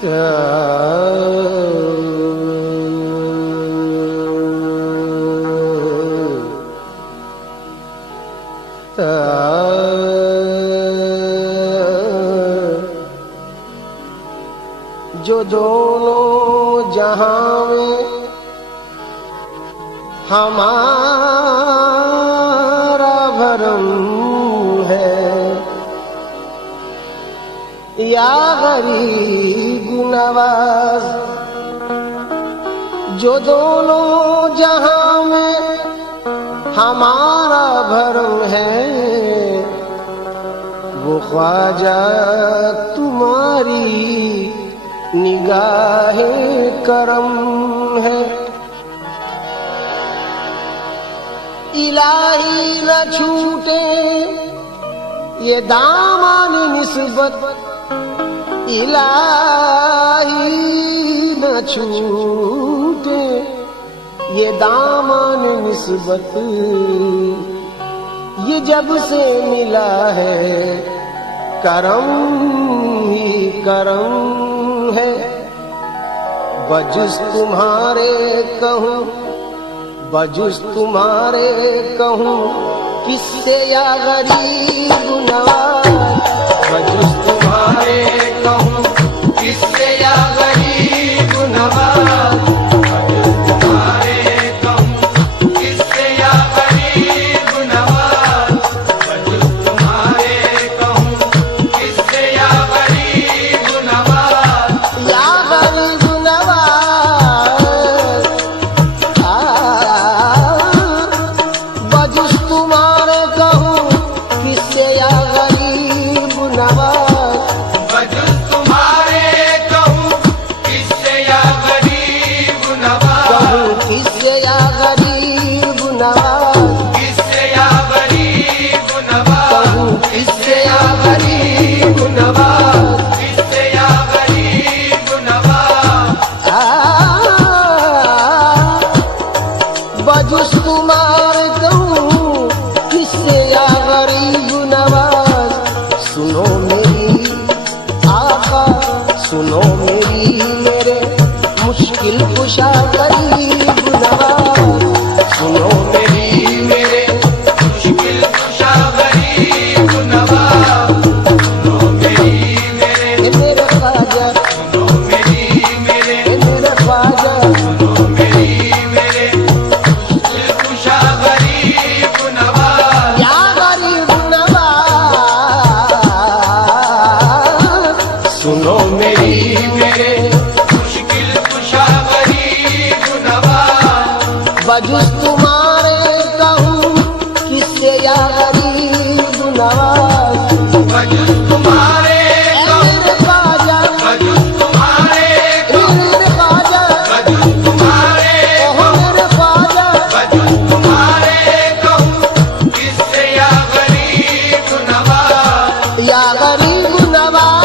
जो दोनों जहां में हमारा भरम है, या गरीब नवाज। जो दोनों जहां में हमारा भरम है, वो ख्वाजा तुम्हारी निगाहे करम है। इलाही न छूटे ये दामन निस्बत, इलाही न छूटे ये दामन निस्बत। ये जब से मिला है करम ही करम है। बजुस तुम्हारे कहूँ, बजुस तुम्हारे कहूँ किससे या गरीब नवाज। बजुस तुम्हारे कहूँ किससे या गरीब नवाज। बजुस तुम्हारे कहूँ किससे या गरीब नवाज। बजुस तुम्हारे कहूँ किससे या गरीब नवाज। या गरीब नवाज, बजुस तुम्हारे कहूँ किससे या गरीब नवाज। बजुस तुम्हारे कहूँ किससे या गरीब नवाज। कहूँ किससे या गरीब नवाज। किससे या गरीब नवाज। कहूँ किससे या गरीब नवाज। किससे या गरीब नवाज। बजुस तुम्हारे कहूँ किससे या गरीब नवाज। सुनो मेरी आका, सुनो मेरी मेरे मुश्किल कुशा गरीब नवाज। सुनो मेरी मेरे मुश्किल कुशा गरीब नवाज। सुनो मेरी मेरे, मेरे ख्वाजा, सुनो मेरी मेरे, मेरे ख्वाजा। सुनो मेरी मेरे मुश्किल कुशा गरीब नवाज। या गरीब नवाज, सुनो मेरी मेरे मुश्किल कुशा गरीब नवाज। बजुस तुम्हारे कहूँ किससे या गरीब नवाज। बजुस तुम्हारे कहूँ, मेरे ख्वाजा, बजुस तुम्हारे कहूँ, मेरे ख्वाजा, बजुस तुम्हारे ओहो मेरे ख्वाजा। बजुस तुम्हारे कहूँ किससे या गरीब नवाज। या गरीब नवाज,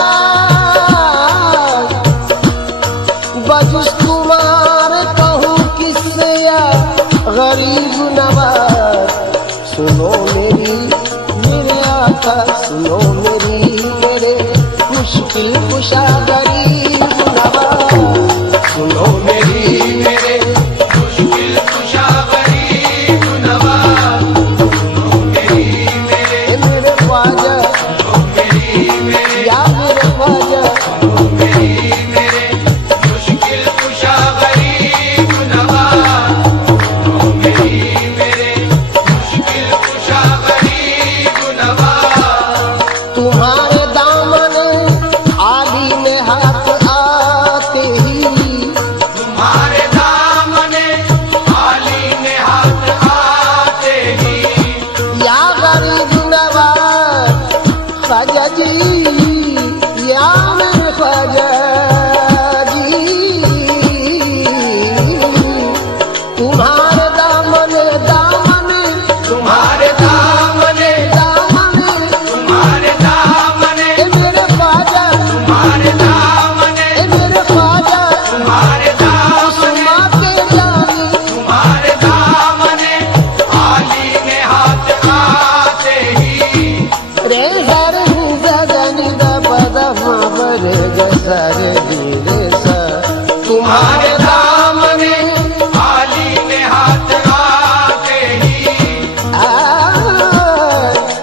बजुस तुम्हारे कहूँ किससे या गरीब नवाज। सुनो मेरी मेरे आका, सुनो मेरी मेरे मुश्किल कुशा गरीब नवाज। सुनो मेरी मेरे मुश्किल कुशा गरीब नवाज। सुनो मेरी मेरे, मेरे ख्वाजा, सुनो मेरी मेरे, या मेरे ख्वाजा। सुनो मेरी मेरे मुश्किल कुशा गरीब नवाज। सुनो मेरी मेरे मुश्किल कुशा गरीब नवाज। तुम्हारे दामन आली ने हाथ तुम्हारे दामन आली ने हाथ आते ही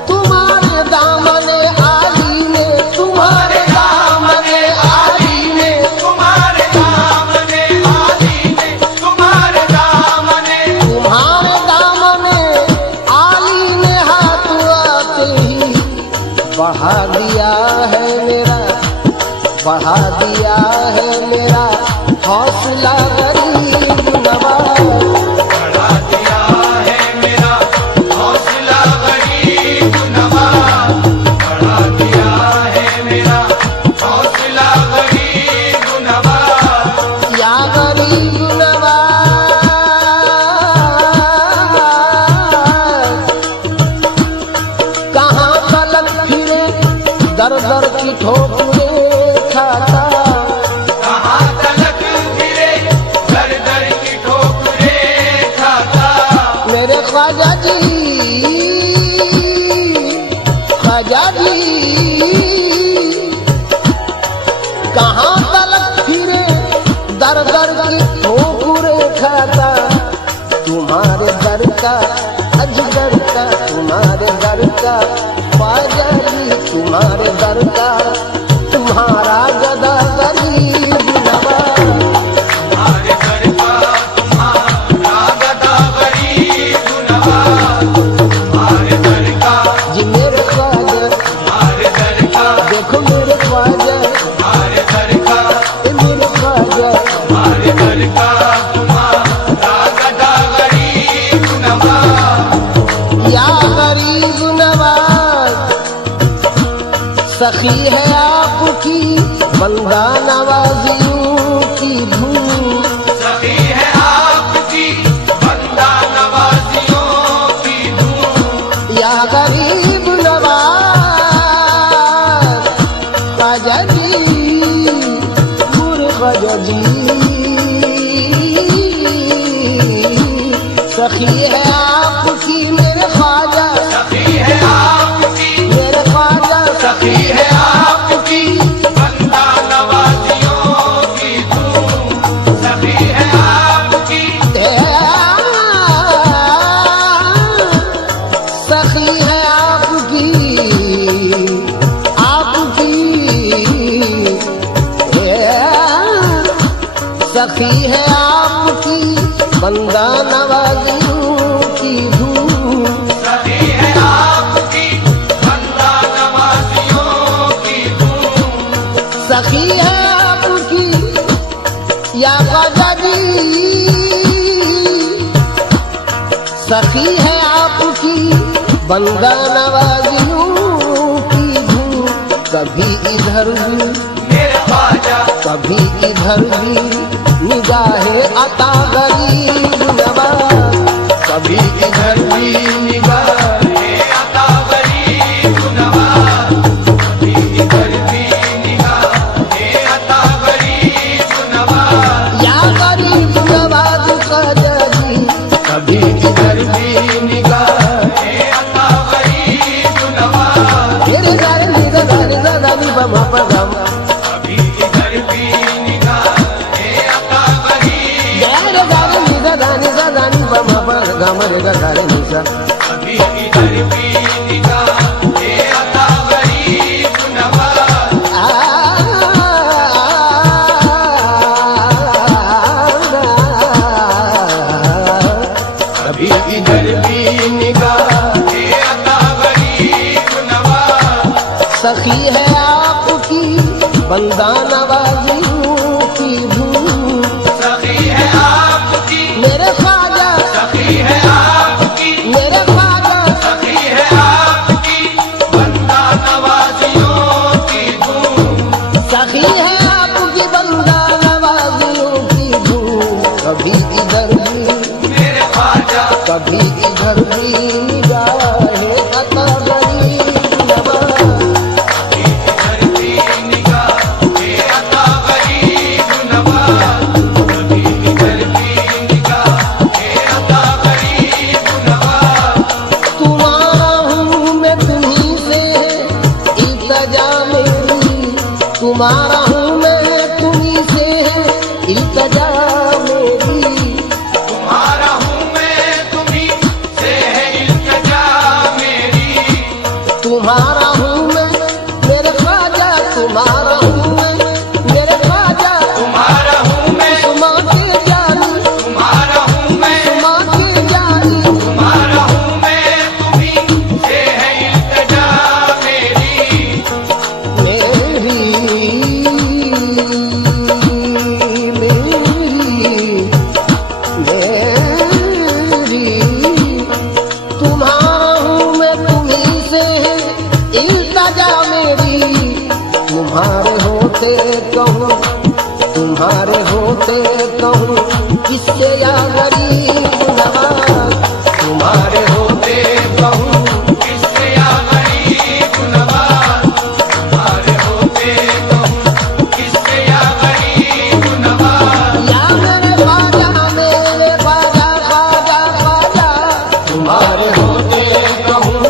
तुम्हारे दामन आली ने तुम्हारे दामन आली ने तुम्हारे दामन आली ने तुम्हारे दामन तुम्हारे दामन आली ने हाथ आते ही बढ़ा दिया है मेरा हौसला गरीब नवाज बढ़ा दिया है मेरा हौसला गरीब नवाज बढ़ा दिया है मेरा हौसला गरीब नवाज या गरीब नवाज कहाँ तलक फिरे दर दर की ठोकरे खाता कहाँ तलक फिरे दर दर की ठोकरे खाता मेरे ख्वाजा जी कहाँ तलक फिरे दर दर की ठोकरे खाता तुम्हारे दर का अजगर का तुम्हारे दर का ख्वाजा जी तुम्हारे दर का तुम्हारा गदा गरीब नवाज तुम्हारे घर का तुम्हारा गदा गरीब नवाज तुम्हारे घर का जी मेरे ख्वाजा तुम्हारे घर का देखो मेरे ख्वाजा तुम्हारे घर का मेरे ख्वाजा तुम्हारे घर का तुम्हारा गदा गरीब नवाज या गरीब नवाज सखी है आपकी बंदा नवाजियों की धूम सखी है आपकी बंदा नवाजियों की धूम या गरीब नवाज ख्वाजा जी ख्वाजा जी सखी है आपकी मेरे ख्वाजा सखी है आपकी मेरे ख्वाजा सखी है आपकी बंदा नवाजियों की धूम सखी है आपकी सखी है आपकी सखी है आपकी बंदा नवाजियों की धूम सखी है आपकी बंदा नवाजियों की धूम सखी है आपकी या ख्वाजा जी सखी है आपकी बंदा नवाजियों की धूम कभी इधर भी मेरे ख्वाजा कभी इधर भी निगाहे अता गरीब नवाज कभी इधर भी निगाहे अता गरीब नवाज कभी इधर भी निगाहे अता गरीब नवाज या गरीब नवाज ख्वाजा जी कभी इधर भी निगाहे अता गरीब नवाज मेरे गारे निगा गारे दानी बमा पगम कभी इधर भी निगाहे अता गरीब गारे गारे निगा दानी बमा पगम रे गारे निसा कभी इधर भी निगाहे अता गरीब नवाज कभी इधर भी निगाहे अता गरीब नवाज सखी है आपकी बंदा नवाजियों की धूम सखी है आपकी मेरे ख्वाजा सखी है आपकी मेरे ख्वाजा सखी है आपकी बंदा नवाजियों की धूम सखी है आपकी बंदा नवाजियों की धूम कभी इधर भी मेरे ख्वाजा कभी इधर भी निगाहे अता गरीब नवाज इधर भी निगाहे अता गरीब नवाज कभी इधर भी निगाहे अता गरीब नवाज तुम्हारा हूँ मैं तुम्हीं से इल्तजा मेरी तुम्हारा हूँ मैं तुम्हीं से इल्तजा होते कहूँ किससे या गरीब नवाज, तुम्हारे होते कहूँ किससे या गरीब नवाज, तुम्हारे होते कहूँ किससे या गरीब नवाज। या मेरे ख्वाजा ख्वाजा ख्वाजा, तुम्हारे होते कहूँ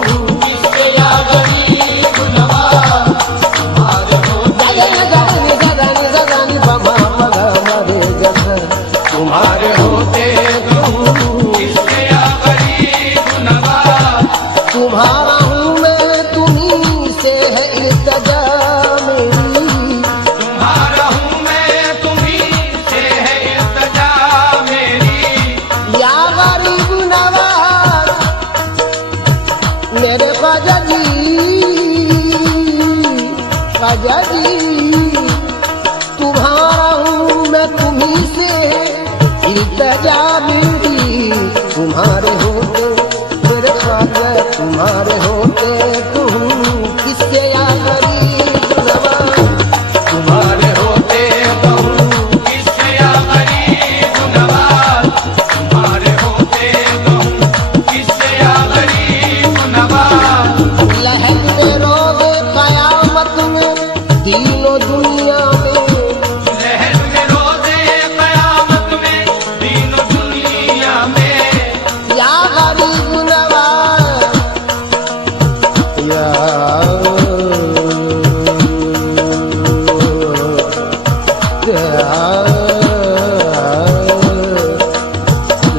किससे या गरीब नवाज, तुम्हारे होते जगन बमा मगा मरे जगन, तुम्हारे होते कहूँ किससे या गरीब नवाज। तुम्हारा हूँ मैं तुम्ही से है इल्तिजा मेरी, तुम्हारा हूँ मैं तुम्हीं से है इल्तिजा मेरी। या गरीब नवाज मेरे ख्वाजा जी तुम्हारा हूँ मैं तुम्ही से इल्तिजा मेरी। तुम्हारे होते मेरे ख्वाजा, तुम्हारे होते तुम किसके या गरीब नवाज, तुम्हारे होते कहूँ किससे या गरीब नवाज, तुम्हारे होते कहूँ किससे या गरीब नवाज। लहर में रोज़े क़यामत में तीनों दुनिया में, लहर में रोज़े क़यामत में तीनों दुनिया में। या गरीब नवाज या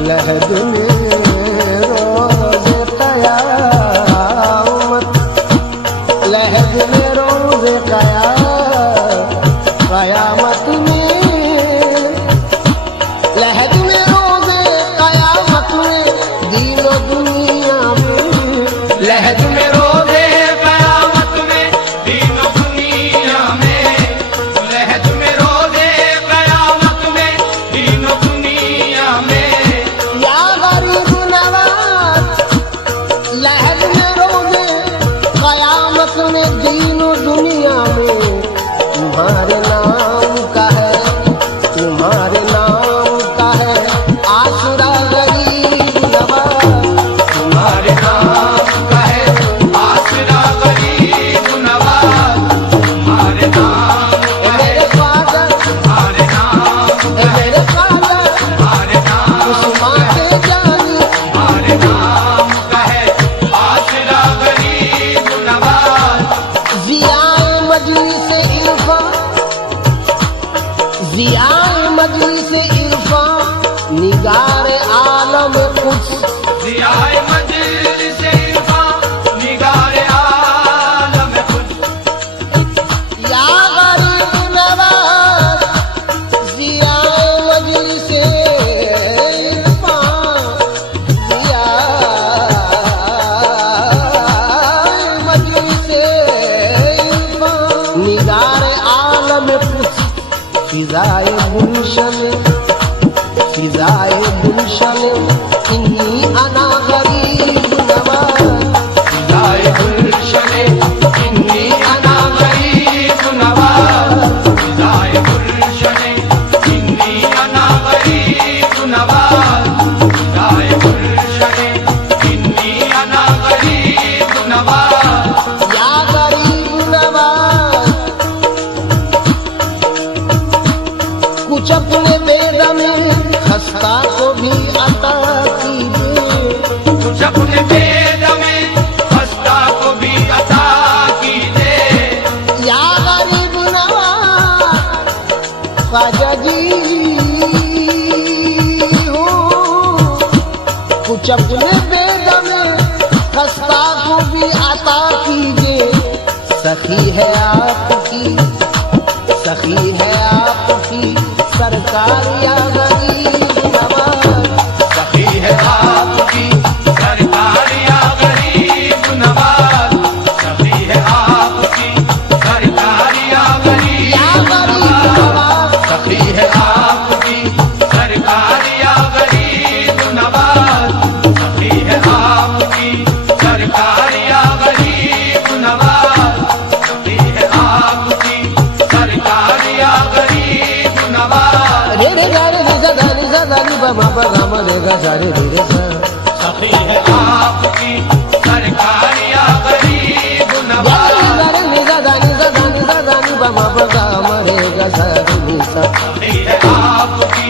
लहद में रोज़े क़यामत, लहद में रोज़े क़यामत में, लहद में रोज़े क़यामत में दीनो दुनिया में। लहद में रोज़े क़यामत में तीनों दुनिया में। लहद में रोज़े क़यामत में तीनों दुनिया में। या गरीब नवाज लहद में रोज़े क़यामत में दीनो दुनिया में। तुम्हारे नाम का है, तुम्हारे नाम का है आसरा गरीब नवाज, तुम्हारे नाम का है आसरा गरीब नवाज। तुम्हारे नाम का है, मेरे ख्वाजा तुम्हारे नाम का है, मेरे ख्वाजा तुम्हारे नाम उस्मान के जानी, तुम्हारे नाम का है आसरा गरीब नवाज। ज़ियाए मजलिस इरफान, ज़ियाए मजलिस इरफान निगार आलम कुछ, ज़ियाए मजलिस इरफान निगार आलम कुछ। या गरीब नवाज ज़ियाए मजलिस इरफान, ज़ियाए मजलिस इरफान निगार आलम कुछ। फिज़ाए गुलशन, फिज़ाए गुलशन इन्नी अना गरीब नवाज, ज़ियाए गुलशने इन्नी अना गरीब नवाज। ज़ियाए गुलशने इन्नी अना गरीब नवाज। ज़ियाए गुलशने इन्नी अना गरीब नवाज। या गरीब नवाज कुछ अपने बेद में खस्ता को भी अता कीजिए, कुछ अपने बेद में खस्ता को भी अता कीजिए। या गरीब नवाज ख्वाजा जी हो, कुछ अपने बेद में खस्ता को भी अता कीजिए। सखी है आपकी, सखी है आपकी सरकार या गरीब नवाज, सखी है आपकी सरकार या गरीब नवाज। सखी है आपकी सरकार या गरीब नवाज। सखी है आपकी सरकार या गरीब नवाज। सखी है आपकी सरकार या गरीब नवाज। सखी है आपकी सरकार या गरीब नवाज। रे रे अरे रे सा सखी है आपकी सरकार या गरीब नवाज सखी है आपकी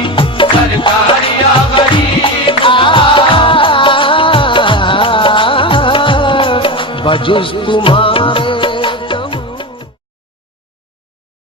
सरकार या गरीब बजुस तुम्हारा